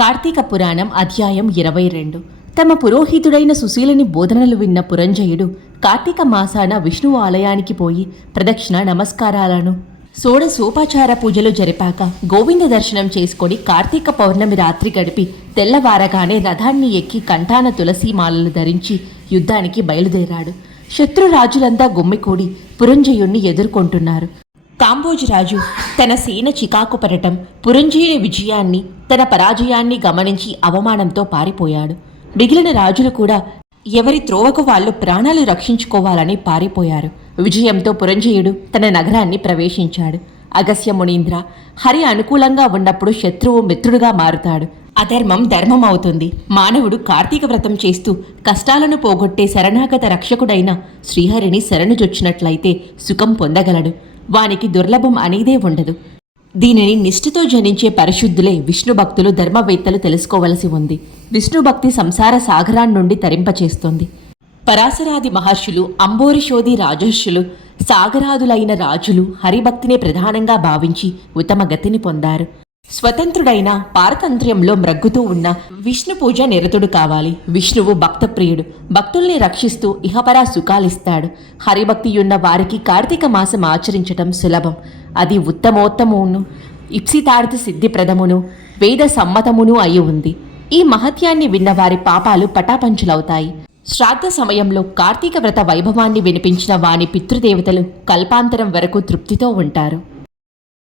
కార్తీక పురాణం అధ్యాయం ఇరవై రెండు. తమ పురోహితుడైన సుశీలని బోధనలు విన్న పురంజయుడు కార్తీక మాసాన విష్ణువు ఆలయానికి పోయి ప్రదక్షిణ నమస్కారాలను. సోడ సోపాచార పూజలు జరిపాక గోవింద దర్శనం చేసుకొని కార్తీక పౌర్ణమి రాత్రి గడిపి తెల్లవారగానే రథాన్ని ఎక్కి కంఠాన తులసి మాలలు ధరించి యుద్ధానికి బయలుదేరాడు. శత్రురాజులంతా గుమ్మికూడి పురంజయుణ్ణి ఎదుర్కొంటున్నారు. కాంబోజరాజు తన సేన చికాకు పడటం పురంజయుని విజయాన్ని తన పరాజయాన్ని గమనించి అవమానంతో పారిపోయాడు. మిగిలిన రాజులు కూడా ఎవరి త్రోవకు వాళ్ళు ప్రాణాలు రక్షించుకోవాలని పారిపోయారు. విజయంతో పురంజయుడు తన నగరాన్ని ప్రవేశించాడు. అగస్య మునీంద్ర హరి అనుకూలంగా ఉన్నప్పుడు శత్రువు మిత్రుడుగా మారుతాడు. అధర్మం ధర్మం అవుతుంది మానవుడు కార్తీక వ్రతం చేస్తూ కష్టాలను పోగొట్టే శరణాగత రక్షకుడైన శ్రీహరిని శరణుజొచ్చినట్లయితే సుఖం పొందగలడు. వానికి దుర్లభం అనేదే ఉండదు. దీనిని నిష్ఠతో జనించే పరిశుద్ధులే విష్ణు భక్తులు ధర్మవేత్తలు తెలుసుకోవలసి ఉంది. విష్ణు భక్తి సంసార సాగరాన్నుండి తరింపచేస్తుంది. పరాశరాది మహర్షులు అంబోరిశోధి రాజర్షులు సాగరాదులైన రాజులు హరిభక్తిని ప్రధానంగా భావించి ఉత్తమ గతిని పొందారు. స్వతంత్రుడైన పారతంత్ర్యంలో మ్రగ్గుతూ ఉన్న విష్ణు పూజ నిరతుడు కావాలి. విష్ణువు భక్తప్రియుడు. భక్తుల్ని రక్షిస్తూ ఇహపరా సుఖాలిస్తాడు. హరిభక్తియున్న వారికి కార్తీక మాసం ఆచరించటం సులభం. అది ఉత్తమోత్తమును ఇప్సితార్థ సిద్ధిప్రదమును వేద సమ్మతమును అయి ఉంది. ఈ మహత్యాన్ని విన్న వారి పాపాలు పటాపంచులవుతాయి. శ్రాద్ధ సమయంలో కార్తీక వ్రత వైభవాన్ని వినిపించిన వాని పితృదేవతలు కల్పాంతరం వరకు తృప్తితో ఉంటారు.